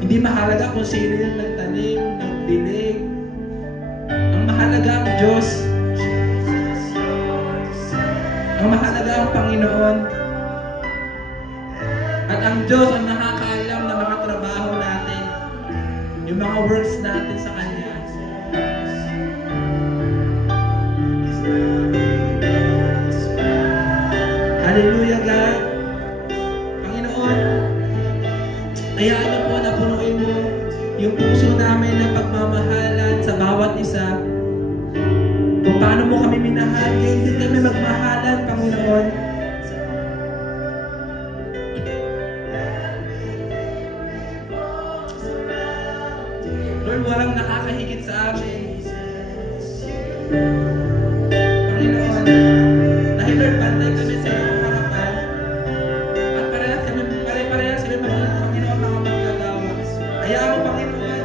Hindi mahalaga kung sino yung nagtanim, nagdilig. Ang mahalaga ang Diyos. Ang mahalaga ang Panginoon. At ang Diyos ang nakakaalam ng mga trabaho natin, yung mga works natin sa Kanya. Hallelujah, God. Panginoon, hayaan niyo po na punuin mo yung puso namin ng pagmamahalan sa bawat isa. Kung paano mo kami minahal, ngayon din kami magmahalan, Panginoon. Lord, walang nakakahigit sa amin. Panginoon, dahil Lord, bantay kami sa iyong harapan. At pare-parehas kami, Panginoon, mga manggagawa. Hayaan mo, Panginoon,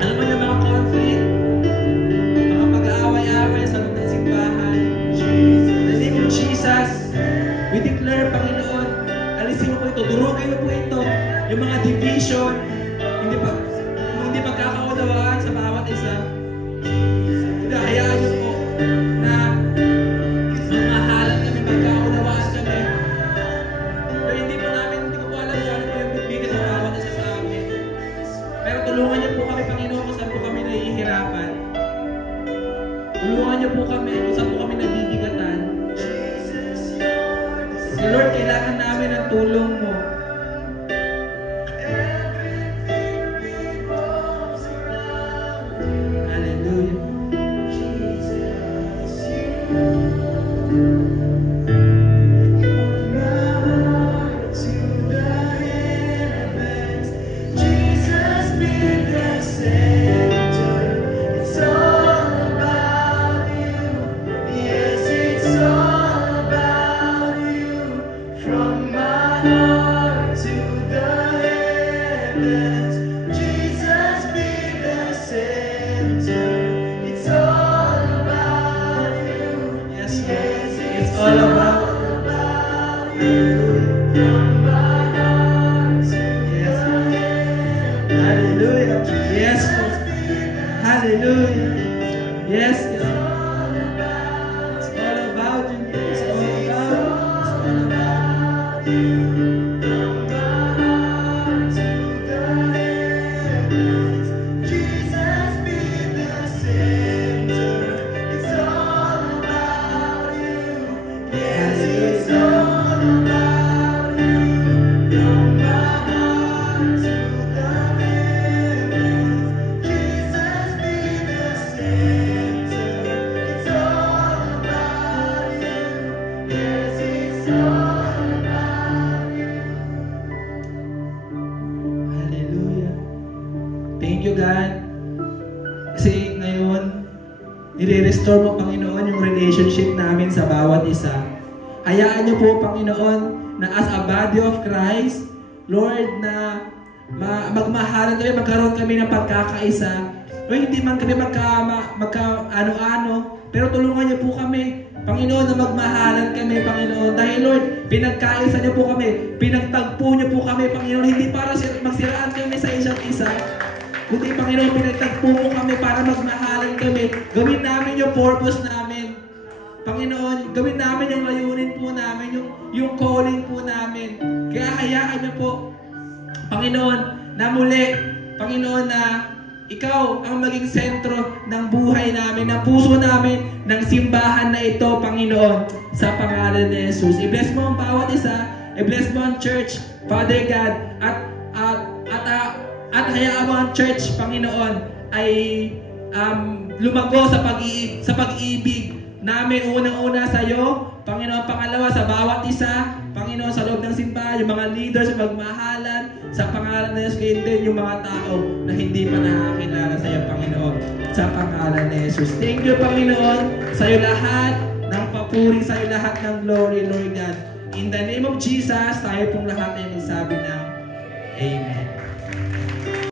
alam mo yung mga conflict, mga pag-aaway-aaway sa loob ng simbahan. In the name of Jesus, we declare, Panginoon, alisin mo po ito, durugin mo po ito, yung mga division, hindi pagkakaunawaan sa bawat isa. Hindi, hayaan niyo po na magmahalan kami, magkaunawaan kami. Pero hindi ko po alam kung ano po yung bigyan ng bawat isa sa amin. Pero tulungan niyo po kami, Panginoon, kung saan po kami nahihirapan. Tulungan niyo po kami kung saan po kami nabibigatan. Si Lord, kailangan namin ang tulong mo. Yes, it's all about you. It's all about you. It's all about you. From the heart to the heavens, Jesus be the center. It's all about you. Yes, it's all about you. From the heart to the heavens, Jesus be the center. It's all about you. Yes, it's all about you. Hallelujah. Thank you, God. Kasi ngayon, nire-restore mo, Panginoon, yung relationship namin sa bawat isa. Hayaan niyo po, Panginoon, na as a body of Christ, Lord, na magmahalan kami, magkaroon kami ng pagkakaisa. Lord, hindi man kami ano-ano, pero tulungan niyo po kami, Panginoon, na magmahalan kami, Panginoon. Dahil, Lord, pinagkaisa niyo po kami, pinagtagpo niyo po kami, Panginoon, hindi para magsiraan kami sa isa't isa. Kundi, Panginoon, pinagtagpo mo kami para magmahalan kami. Gawin namin yung purpose namin. Panginoon, gawin namin yung layunin po namin, yung calling po namin. Kaya hayaan niyo po, Panginoon, na muli, Panginoon, na Ikaw ang maging sentro ng buhay namin, ng puso namin, ng simbahan na ito, Panginoon, sa pangalan ni Jesus. I-bless mo ang bawat isa, i-bless mo ang church, Father God, at hayaan mo ang church, Panginoon, ay lumago sa pag-ibig namin, unang-una sa iyo, Panginoon, pangalawa sa bawat isa, Panginoon, sa loob ng simbahan, yung mga leaders, magmahalan, sa pangalan ng Jesus, din yung mga tao na hindi pa nakakilala sa iyo, Panginoon, sa pangalan ng Jesus. Thank you, Panginoon, sa iyo lahat ng papuri, sa iyo lahat ng glory, Lord God. In the name of Jesus, tayo pong lahat ay magsabi ng Amen.